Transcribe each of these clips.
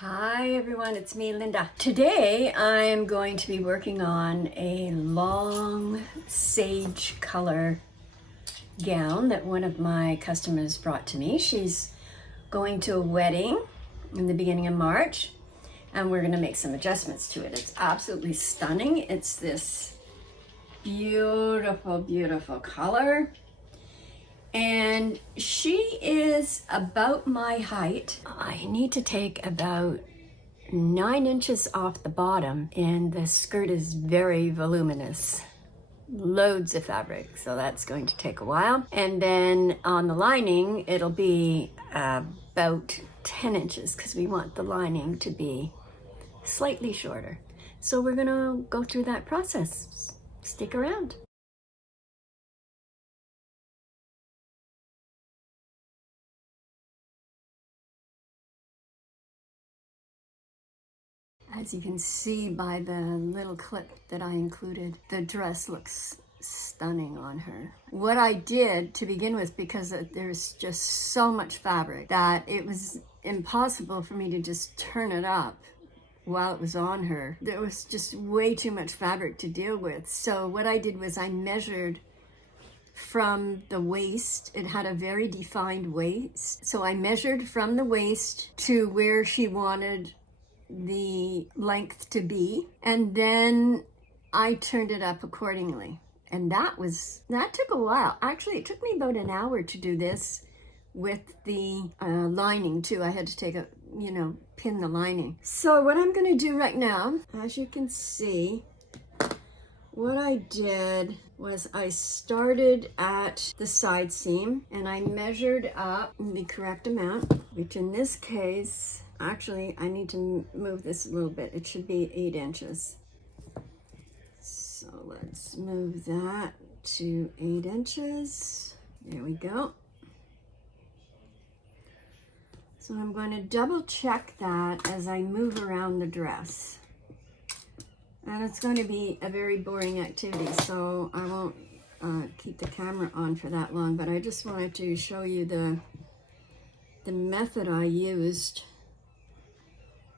Hi everyone, it's me, Linda. Today I'm going to be working on a long sage color gown that one of my customers brought to me. She's going to a wedding in the beginning of March and we're going to make some adjustments to it. It's absolutely stunning. It's this beautiful, beautiful color. And she is about my height. I need to take about 9 inches off the bottom, and the skirt is very voluminous. Loads of fabric, so that's going to take a while. And then on the lining, it'll be about 10 inches because we want the lining to be slightly shorter. So we're gonna go through that process. Stick around. As you can see by the little clip that I included, the dress looks stunning on her. What I did to begin with, because there's just so much fabric that it was impossible for me to just turn it up while it was on her. There was just way too much fabric to deal with. So what I did was I measured from the waist. It had a very defined waist. So I measured from the waist to where she wanted the length to be, and then I turned it up accordingly. And that took a while. Actually, it took me about an hour to do this with the lining too. I had to take pin the lining. So what I'm going to do right now, as you can see, what I did was I started at the side seam and I measured up the correct amount, which in this case, actually, I need to move this a little bit. It should be 8 inches. So let's move that to 8 inches. There we go. So I'm going to double check that as I move around the dress. And it's going to be a very boring activity, so I won't keep the camera on for that long, but I just wanted to show you the method I used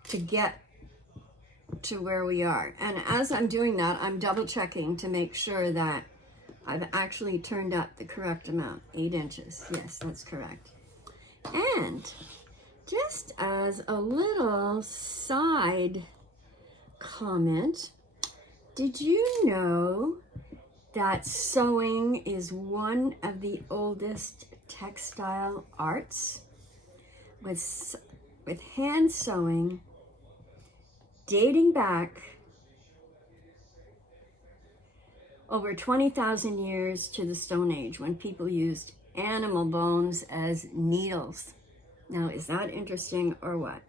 to get to where we are. And as I'm doing that, I'm double checking to make sure that I've actually turned up the correct amount, 8 inches. Yes, that's correct. And just as a little side comment, did you know that sewing is one of the oldest textile arts? With hand sewing dating back over 20,000 years to the Stone Age, when people used animal bones as needles. Now, is that interesting or what?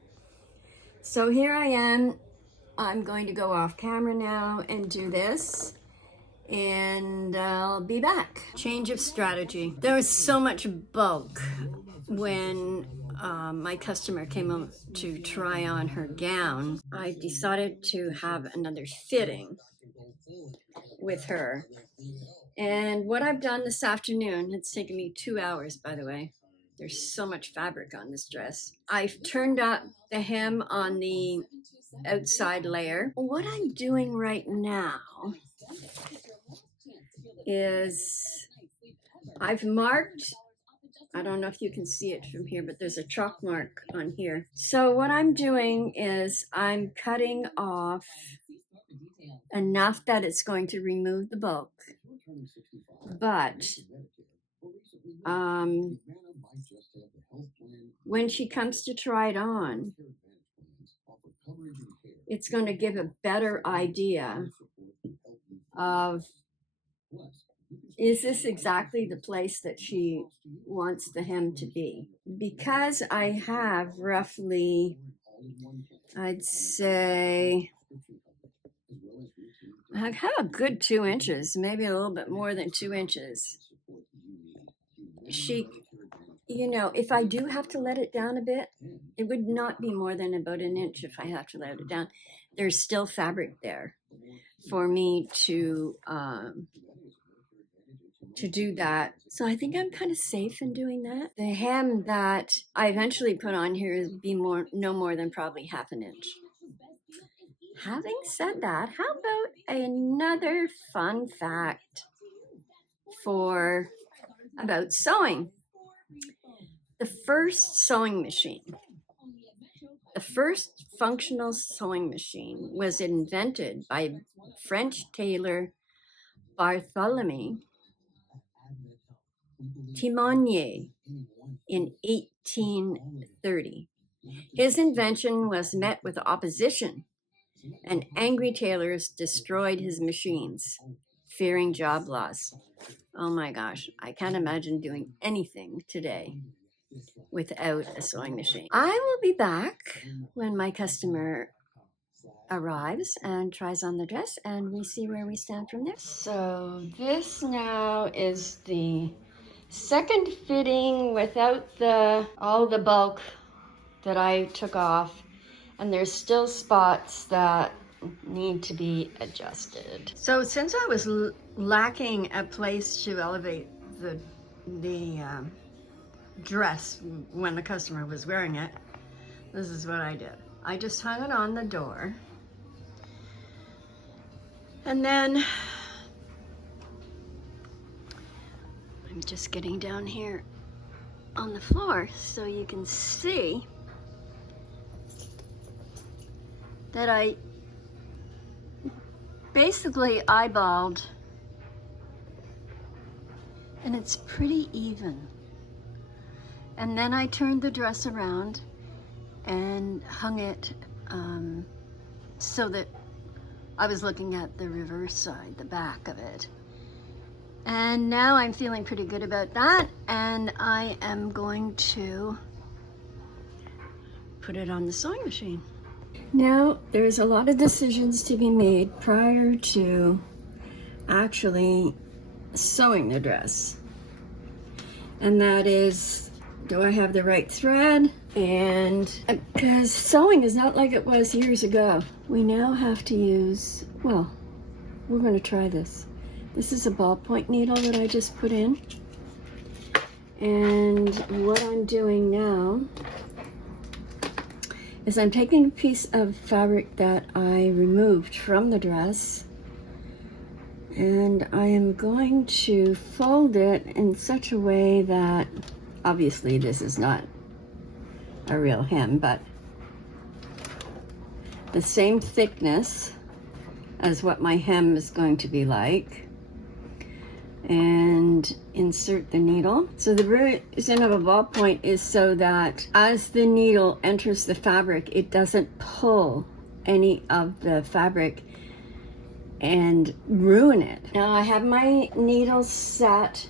So here I am. I'm going to go off camera now and do this, and I'll be back. Change of strategy. There was so much bulk when my customer came up to try on her gown. I decided to have another fitting with her. And what I've done this afternoon, it's taken me 2 hours, by the way. There's so much fabric on this dress. I've turned up the hem on the outside layer. What I'm doing right now is I've marked, I don't know if you can see it from here, but there's a chalk mark on here. So what I'm doing is I'm cutting off enough that it's going to remove the bulk. But when she comes to try it on, it's going to give a better idea of, is this exactly the place that she wants the hem to be? Because I have roughly, I'd say, I have a good 2 inches, maybe a little bit more than 2 inches. If I do have to let it down a bit, it would not be more than about an inch if I have to let it down. There's still fabric there for me to to do that. So I think I'm kind of safe in doing that. The hem that I eventually put on here is no more than probably half an inch. Having said that, how about another fun fact about sewing? The first functional sewing machine was invented by French tailor Barthélemy Timonier in 1830. His invention was met with opposition, and angry tailors destroyed his machines, fearing job loss. Oh my gosh, I can't imagine doing anything today without a sewing machine. I will be back when my customer arrives and tries on the dress, and we see where we stand from there. So this now is the second fitting without all the bulk that I took off, and there's still spots that need to be adjusted. So since I was lacking a place to elevate the dress when the customer was wearing it, this is what I did. I just hung it on the door, and then I'm just getting down here on the floor so you can see that I basically eyeballed, and it's pretty even. And then I turned the dress around and hung it so that I was looking at the reverse side, the back of it. And now I'm feeling pretty good about that, and I am going to put it on the sewing machine. Now, there's a lot of decisions to be made prior to actually sewing the dress. And that is, do I have the right thread? And because sewing is not like it was years ago. We now have to use, well, we're going to try this. This is a ballpoint needle that I just put in. And what I'm doing now is I'm taking a piece of fabric that I removed from the dress, and I am going to fold it in such a way that, obviously this is not a real hem, but the same thickness as what my hem is going to be like, and insert the needle. So the reason of a ballpoint is so that as the needle enters the fabric, it doesn't pull any of the fabric and ruin it. Now I have my needle set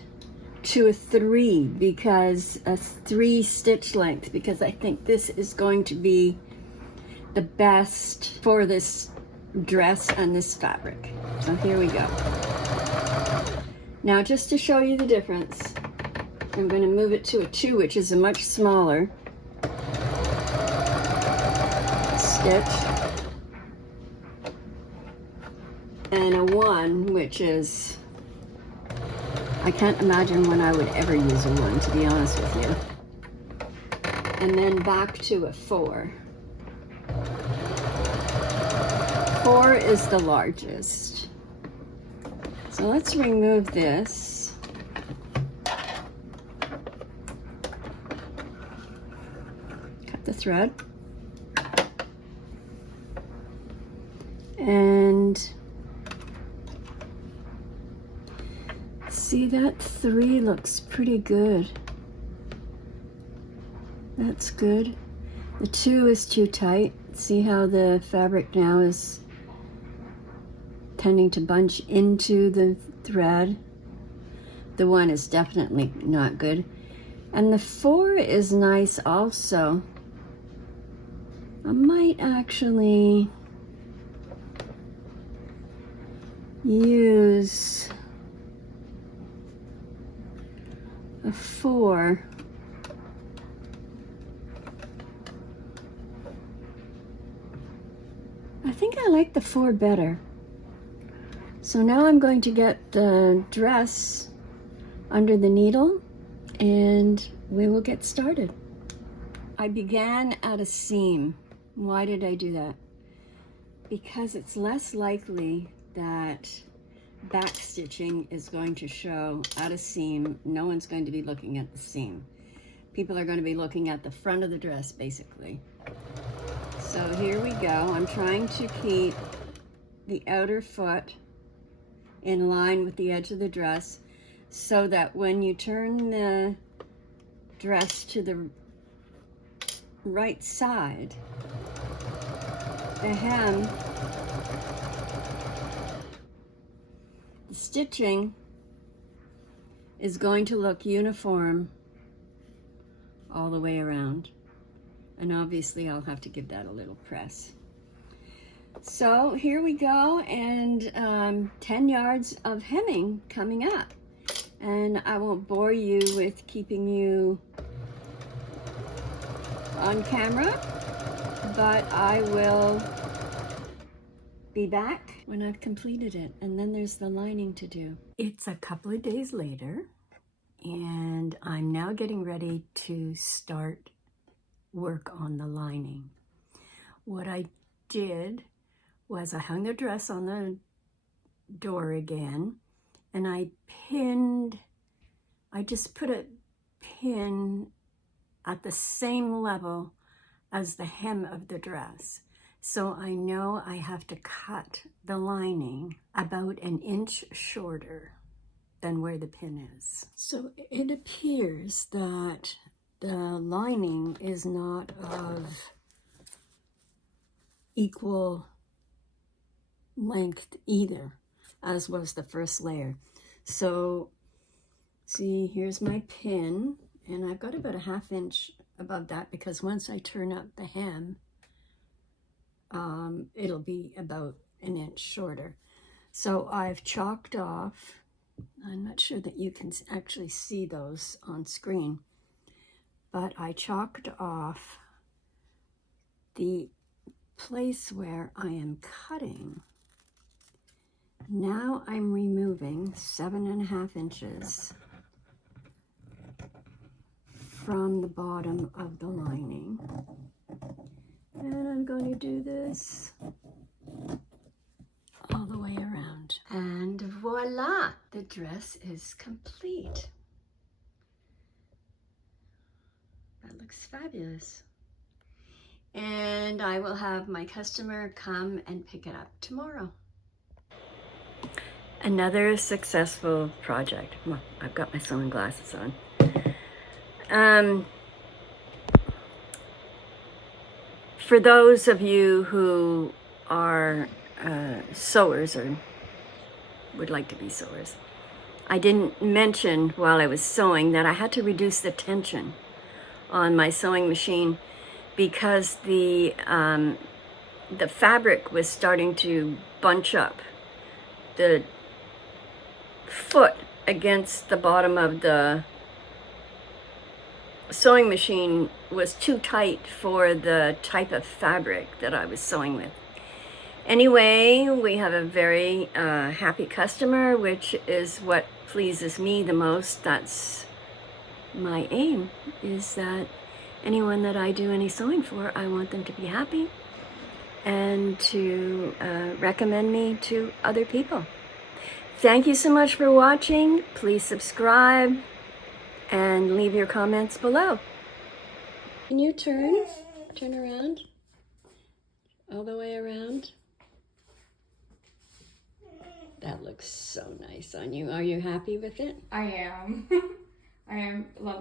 to a 3 because a 3 stitch length, because I think this is going to be the best for this dress and this fabric. So here we go. Now, just to show you the difference, I'm going to move it to a 2, which is a much smaller stitch, and a 1, which is, I can't imagine when I would ever use a 1, to be honest with you. And then back to a 4. 4 is the largest. So let's remove this. Cut the thread. And see, that 3 looks pretty good. That's good. The 2 is too tight. See how the fabric now is tending to bunch into the thread. The 1 is definitely not good. And the 4 is nice also. I might actually use a 4. I think I like the 4 better. So now I'm going to get the dress under the needle and we will get started. I began at a seam. Why did I do that? Because it's less likely that back stitching is going to show at a seam. No one's going to be looking at the seam. People are going to be looking at the front of the dress, basically. So here we go. I'm trying to keep the outer foot in line with the edge of the dress so that when you turn the dress to the right side, the hem, the stitching is going to look uniform all the way around. And obviously I'll have to give that a little press. So here we go, and 10 yards of hemming coming up. And I won't bore you with keeping you on camera, but I will be back when I've completed it. And then there's the lining to do. It's a couple of days later, and I'm now getting ready to start work on the lining. What I did was I hung the dress on the door again, and I just put a pin at the same level as the hem of the dress. So I know I have to cut the lining about an inch shorter than where the pin is. So it appears that the lining is not of equal length either, as was the first layer. So see, here's my pin, and I've got about a ½ inch above that because once I turn up the hem, it'll be about an inch shorter. So I've chalked off, I'm not sure that you can actually see those on screen, but I chalked off the place where I am cutting. Now I'm removing 7½ inches from the bottom of the lining. And I'm going to do this all the way around. And voila, the dress is complete. That looks fabulous. And I will have my customer come and pick it up tomorrow. Another successful project. Well, I've got my sewing glasses on. For those of you who are sewers or would like to be sewers, I didn't mention while I was sewing that I had to reduce the tension on my sewing machine because the fabric was starting to bunch up. The foot against the bottom of the sewing machine was too tight for the type of fabric that I was sewing with. Anyway, we have a very happy customer, which is what pleases me the most. That's my aim, is that anyone that I do any sewing for, I want them to be happy and to recommend me to other people. Thank you so much for watching. Please subscribe and leave your comments below. Can you turn around, all the way around? That looks so nice on you. Are you happy with it? I am. I am loving